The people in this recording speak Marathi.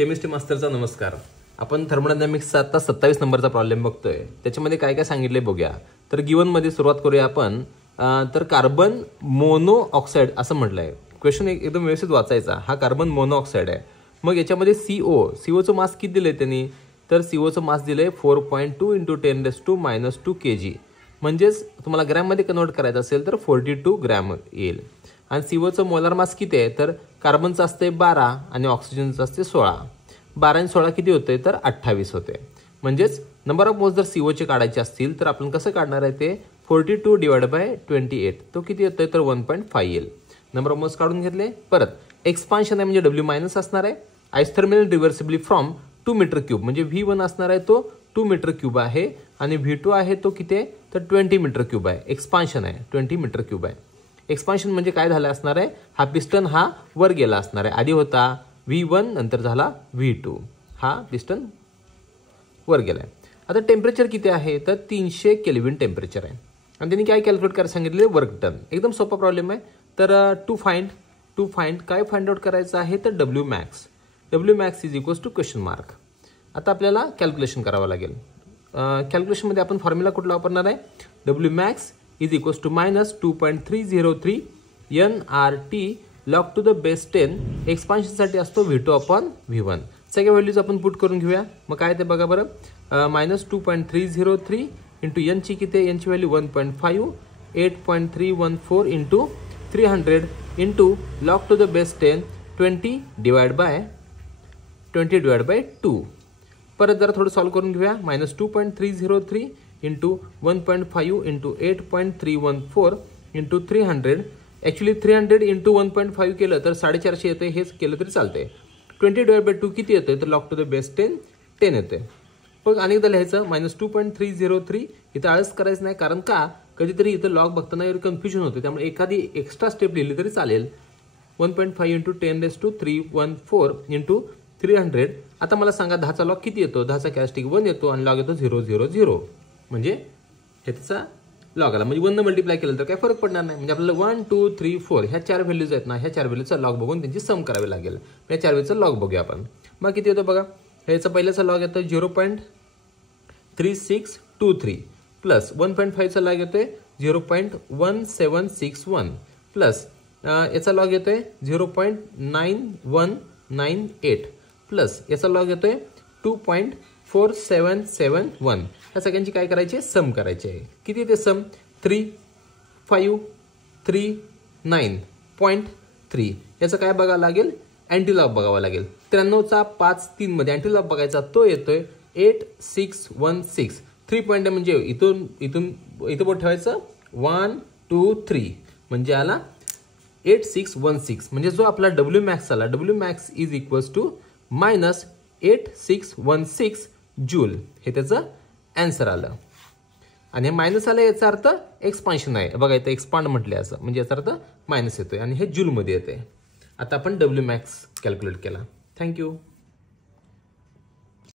केमिस्ट्री मास्टरचा नमस्कार. आपण थर्मोडायनामिक्सचा आता 27 नंबरचा प्रॉब्लेम बघतोय. त्याच्यामध्ये काय काय सांगितले बघूया. तर गिवन मध्ये सुरुवात करूया आपण. तर कार्बन मोनो ऑक्साईड असं म्हटलंय. क्वेश्चन एकदम व्यवस्थित वाचायचा. हा कार्बन मोनो ऑक्साईड आहे. मग याच्यामध्ये सीओचं मास किती दिले त्यांनी. तर सीओचं मास दिले 4.2 × 10⁻² kg. म्हणजेच तुम्हाला ग्रॅममध्ये कन्वर्ट करायचं असेल तर 42 ग्रॅम येईल. आणि सीओचं मोलार मास किती आहे. तर कार्बनचं असते 12 आणि ऑक्सिजनचं असते 16. 12 आणि 16 किती होते. तर 28 होते. म्हणजेच नंबर ऑफ मोल्स जर सीओचे काढायचे असतील तर आपण कसं काढणार आहे ते 42 / 28. तो किती येतोय तर 1.5 येईल. नंबर ऑफ मोल्स काढून घेतले. परत एक्सपान्शन आहे म्हणजे W मायनस असणार आहे. आइसोथर्मल रिव्हर्सिबली फ्रॉम 2 m³ म्हणजे V1 असणार आहे तो 2 m³ आहे आणि V2 आहे तो किती आहे तर 20 m³ आहे. एक्सपान्शन आहे 20 m³ आहे. एक्सपान्शन म्हणजे काय झालं असणार आहे. हा पिस्टन हा वर गेला असणार आहे. आधी होता V1 नंतर झाला V2. हा पिस्टन वर गेलाय. आता टेम्परेचर किती आहे तर 300 केल्विन टेम्परेचर आहे. आणि त्यांनी काय कॅल्क्युलेट करायला सांगितले वर्क डन. एकदम सोपा प्रॉब्लेम आहे. तर टू फाइंड काय फाइंड आउट करायचं आहे तर W max = क्वेश्चन मार्क. आता आपल्याला कॅल्क्युलेशन करावं लागेल. कॅल्क्युलेशनमध्ये आपण फॉर्म्युला कुठला वापरणार आहे. W max = -2.303 nRT log⁻10. एक्सपान्शनसाठी असतो V2/V1. सगळ्या व्हॅल्यूज आपण पुट करून घेऊया. मग काय ते बघा बरं. -2.303 × n ची किती. n ची व्हॅल्यू 1.5. 8.314 × 300 × log⁻10 20/2. परत जरा थोडं सॉल्व करून घेऊया. -2.303 × 1.5 × 8.314 × 300. ॲक्च्युली 300 × 1.5 केलं तर 450 येते. हेच केलं तरी चालते. 20/2 किती येते तर log⁻10 10 येते. मग अनेकदा लिहायचं -2.303. इथं आळस करायचं नाही. कारण का कधीतरी इथं लॉग बघताना कन्फ्युजन होते. त्यामुळे एखादी एक्स्ट्रा स्टेप लिहिली तरी चालेल. 1.5 × 10⁻314 × 300. आता मला सांगा 10चा लॉग किती येतो. 10चा कॅरेक्टरिस्टिक 1 येतो आणि लॉग येतो 000. म्हणजे ह्याचा लॉग आला. म्हणजे 1 ने मल्टिप्लाय केलं तर काय फरक पडणार नाही. म्हणजे आपल्याला 1 2 3 4 ह्या 4 व्हॅल्यूज आहेत ना. ह्या 4 व्हॅल्यूचा लॉग बघून त्यांची सम करावी लागेल. या 4 व्हॅल्यूचा लॉग बघूया आपण. मग किती येतो बघा. ह्याचा पहिल्याचा लॉग येतो 0.3623 प्लस 1.5चा लॉग येतोय 0.1761 प्लस याचा लॉग येतोय 0.9198 प्लस याचा लॉग येतोय 2.4771. या सगळ्यांची काय करायची सम करायची आहे. किती ते सम 3539.3. याचं काय बघावं लागेल अँटीलॉग बघावा लागेल. 93चा 5 मध्ये अँटीलॉग बघायचा तो येतोय 8616. 3 पॉईंट म्हणजे इथं बोट ठेवायचं 1 2 3 म्हणजे आला 8616. म्हणजे जो आपला W max आला W max = -8616 जूल. हे त्याचं आन्सर आलं. आणि हे मायनस आलं याचा अर्थ एक्सपान्शन आहे. बघा इथं एक्सपांड म्हटले असं म्हणजे याचा अर्थ मायनस येतोय आणि हे जूलमध्ये येते. आता आपण W max कॅल्क्युलेट केला. थँक्यू.